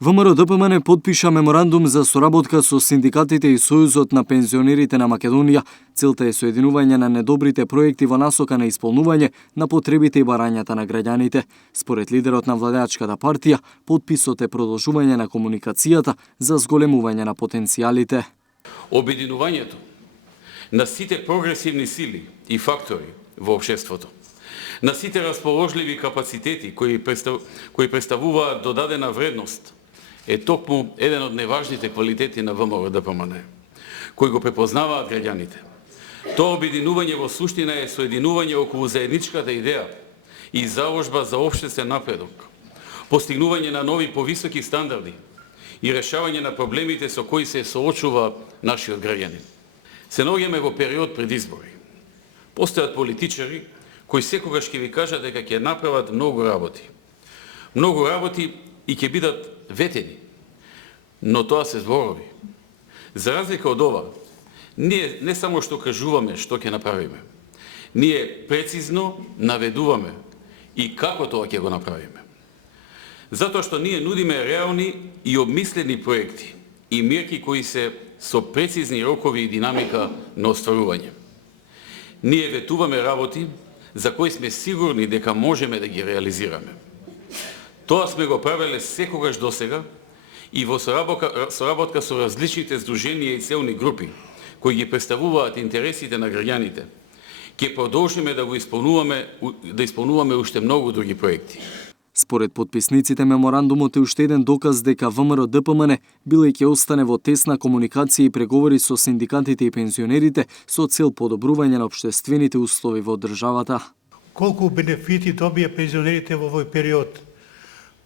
ВМРО-ДПМН потпиша меморандум за соработка со синдикатите и Сојузот на пензионерите на Македонија. Целта е соединување на недобрите проекти во насока на исполнување на потребите и барањата на граѓаните. Според лидерот на владеачката партија, потписот е продолжување на комуникацијата за зголемување на потенцијалите. Обединувањето на сите прогресивни сили и фактори во општеството, на сите расположливи капацитети кои представуваат додадена вредност, е токму еден од најважните квалитети на ВМРО-ДПМН, кои го препознаваат граѓаните. Тоа обединување во суштина е соединување околу заедничката идеја и заложба за општествен напредок, постигнување на нови повисоки стандарди и решавање на проблемите со кои се соочува нашиот граѓанин. Се наоѓаме во период пред избори. Постојат политичари кои секогаш ќе ви кажат дека ќе направат многу работи. Многу работи и ќе бидат ветени. Но тоа се зборови. За разлика од ова, ние не само што кажуваме што ќе направиме, ние прецизно наведуваме и како тоа ќе го направиме. Затоа што ние нудиме реални и обмислени проекти и мерки кои се со прецизни рокови и динамика на остварување. Ние ветуваме работи за кои сме сигурни дека можеме да ги реализираме. Тоа сме го правеле секогаш досега и во соработка со различните здруженија и целни групи кои ги представуваат интересите на граѓаните. Ќе продолжиме да го исполнуваме уште многу други проекти. Според потписниците, меморандумот е уште еден доказ дека ВМРО-ДПМН било и ќе остане во тесна комуникација и преговори со синдикатите и пензионерите со цел подобрување на општествените услови во државата. Колку бенефити добија пензионерите во овој период?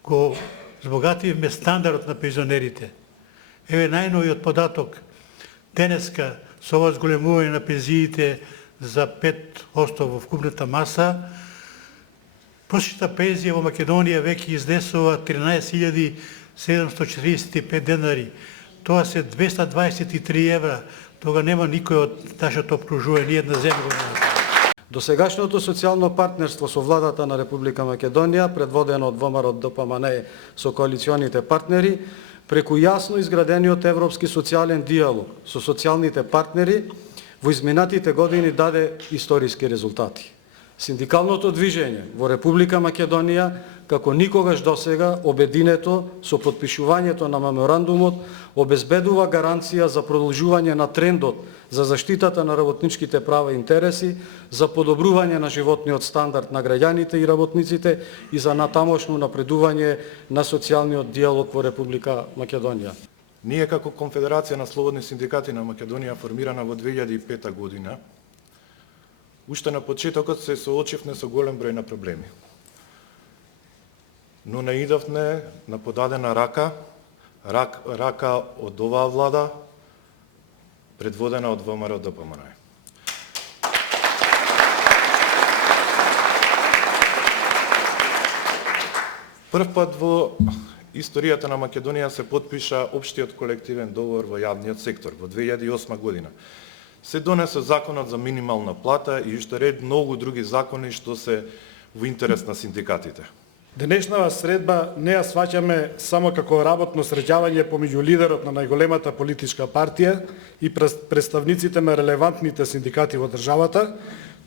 Го збогативме стандарот на пензионерите. Еве најновиот податок. Денеска со ова зголемување на пензиите за 5% во вкупната маса, prosečna penzija во Македонија веќе изнесува 13.745 денари. Тоа се 223 евра. Тога нема никој од нашето окружување, ни една земја. Досегашното социјално партнерство со владата на Република Македонија, предводено од ВМРО-ДПМН со коалиционите партнери, преку јасно изградениот европски социјален диалог со социјалните партнери, во изминатите години даде историски резултати. Синдикалното движење во Република Македонија, како никогаш досега, обединето со потпишувањето на меморандумот, обезбедува гаранција за продолжување на трендот за заштитата на работничките права и интереси, за подобрување на животниот стандард на граѓаните и работниците и за натамошно напредување на социјалниот диалог во Република Македонија. Ние како Конфедерација на слободни синдикати на Македонија, формирана во 2005 година, уште на почетокот се соочивме со голем број на проблеми. Но наидовме на подадена рака од оваа влада, предводена од ВМРО-ДПМН. Прв пат во историјата на Македонија се потпиша општиот колективен договор во јавниот сектор во 2008 година. Се донесе законот за минимална плата и уште ред многу други закони што се во интерес на синдикатите. Денешнава средба не ја сваќаме само како работно среќавање помеѓу лидерот на најголемата политичка партија и представниците на релевантните синдикати во државата,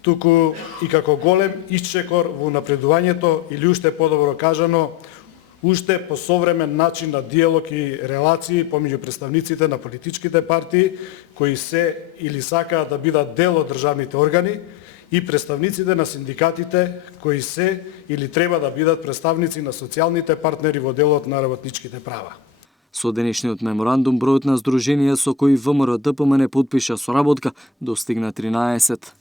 туку и како голем исчекор во напредувањето или уште подобро кажано, уште посовремен начин на диалог и релации помеѓу представниците на политичките партии кои се или сакаат да бидат дел од државните органи и представниците на синдикатите кои се или треба да бидат представници на социјалните партнери во делот на работничките права. Со денешниот меморандум бројот на здруженија со кои ВМРО-ДПМН потпиша соработка достигна 13.